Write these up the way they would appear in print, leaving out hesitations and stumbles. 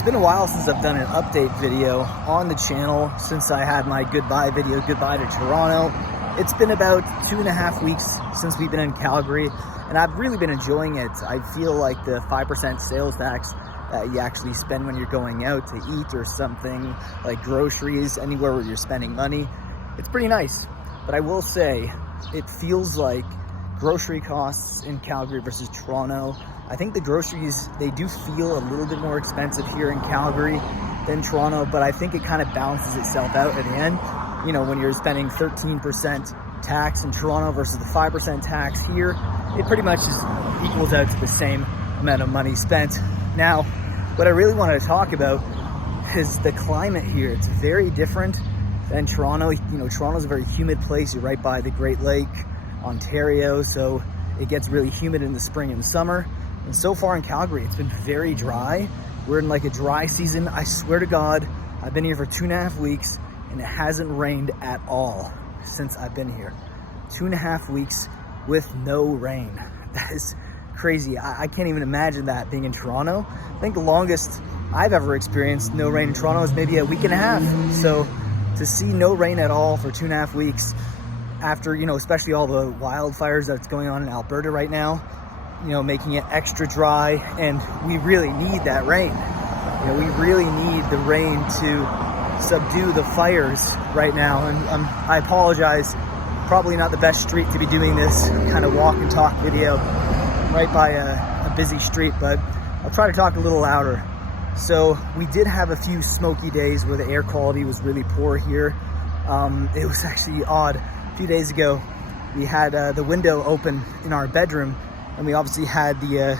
It's been a while since I've done an update video on the channel, since I had my goodbye video, goodbye to Toronto. It's been about 2.5 weeks since we've been in Calgary, and I've really been enjoying it. I feel like the 5% sales tax that you actually spend when you're going out to eat or something, like groceries, anywhere where you're spending money, it's pretty nice. But I will say, it feels like grocery costs in Calgary versus Toronto, I think the groceries, they do feel a little bit more expensive here in Calgary than Toronto, but I think it kind of balances itself out at the end. You know, when you're spending 13% tax in Toronto versus the 5% tax here, it pretty much just equals out to the same amount of money spent. Now, what I really wanted to talk about is the climate here. It's very different than Toronto. You know, Toronto's a very humid place. You're right by the Great Lake, Ontario, so it gets really humid in the spring and summer. And so far in Calgary, it's been very dry. We're in like a dry season. I swear to God, I've been here for 2.5 weeks and it hasn't rained at all since I've been here. 2.5 weeks with no rain. That is crazy. I can't even imagine that being in Toronto. I think the longest I've ever experienced no rain in Toronto is maybe a week and a half. So to see no rain at all for 2.5 weeks after, you know, especially all the wildfires that's going on in Alberta right now, you know, making it extra dry, and we really need that rain. You know, we really need the rain to subdue the fires right now. And I apologize, probably not the best street to be doing this kind of walk and talk video right by a busy street, but I'll try to talk a little louder. So we did have a few smoky days where the air quality was really poor here. It was actually odd. A few days ago, we had the window open in our bedroom, and we obviously had the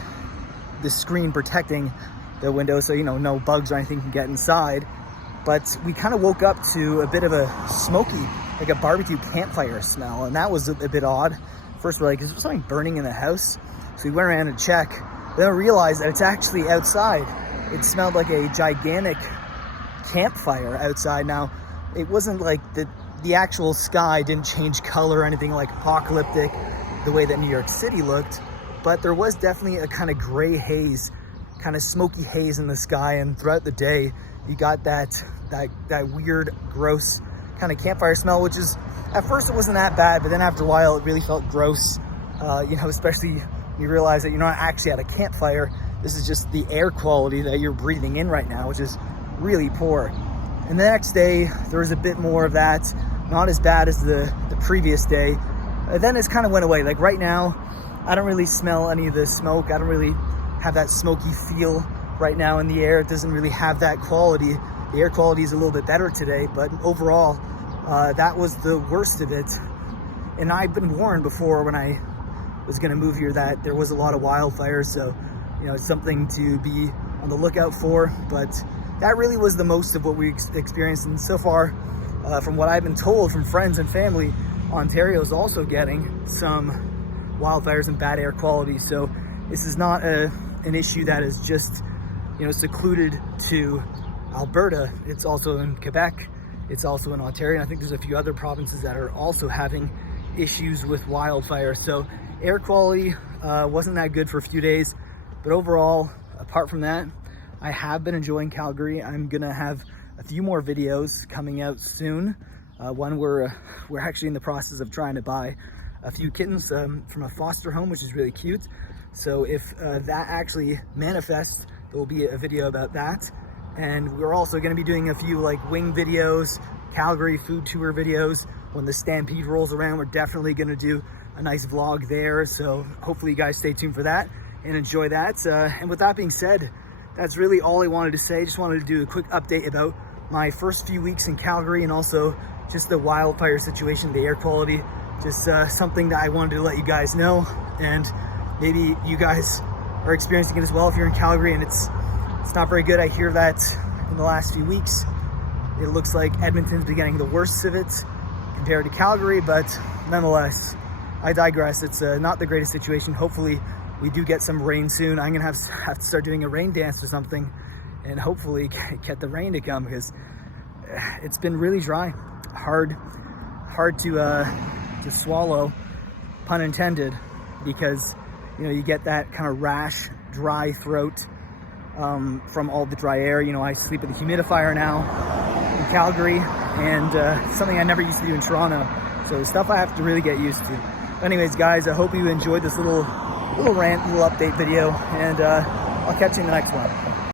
screen protecting the window, so, you know, no bugs or anything can get inside. But we kind of woke up to a bit of a smoky, like a barbecue campfire smell, and that was a bit odd. First, we're like, is there something burning in the house? So we went around to check, then I realized that it's actually outside. It smelled like a gigantic campfire outside. Now, it wasn't like the actual sky didn't change color or anything like apocalyptic the way that New York City looked, but there was definitely a kind of gray haze, kind of smoky haze in the sky, and throughout the day you got that weird, gross kind of campfire smell, which is, at first it wasn't that bad, but then after a while it really felt gross. You know, especially when you realize that you're not actually at a campfire. This is just the air quality that you're breathing in right now, which is really poor. And the next day there was a bit more of that, not as bad as the previous day. Then it's kind of went away. Like right now, I don't really smell any of the smoke. I don't really have that smoky feel right now in the air. It doesn't really have that quality. The air quality is a little bit better today, but overall, that was the worst of it. And I've been warned before when I was gonna move here that there was a lot of wildfires, so, you know, it's something to be on the lookout for. But that really was the most of what we experienced. And so far, from what I've been told from friends and family, Ontario is also getting some wildfires and bad air quality. So this is not an issue that is just, you know, secluded to Alberta. It's also in Quebec. It's also in Ontario. And I think there's a few other provinces that are also having issues with wildfire. So air quality wasn't that good for a few days, but overall, apart from that, I have been enjoying Calgary. I'm gonna have a few more videos coming out soon. One we're actually in the process of trying to buy a few kittens from a foster home, which is really cute. So if that actually manifests, there will be a video about that. And we're also going to be doing a few like wing videos, Calgary food tour videos. When the Stampede rolls around, we're definitely going to do a nice vlog there. So hopefully you guys stay tuned for that and enjoy that. And with that being said, that's really all I wanted to say. Just wanted to do a quick update about my first few weeks in Calgary, and also just the wildfire situation, the air quality, just something that I wanted to let you guys know. And maybe you guys are experiencing it as well if you're in Calgary and it's not very good. I hear that in the last few weeks, it looks like Edmonton's been getting the worst of it compared to Calgary, but nonetheless, I digress. It's not the greatest situation. Hopefully we do get some rain soon. I'm gonna have to start doing a rain dance or something and hopefully get the rain to come, because it's been really dry, hard to swallow, pun intended, because, you know, you get that kind of rash, dry throat from all the dry air. You know, I sleep with a humidifier now in Calgary, and something I never used to do in Toronto. So stuff I have to really get used to. Anyways, guys, I hope you enjoyed this little rant, little update video, and I'll catch you in the next one.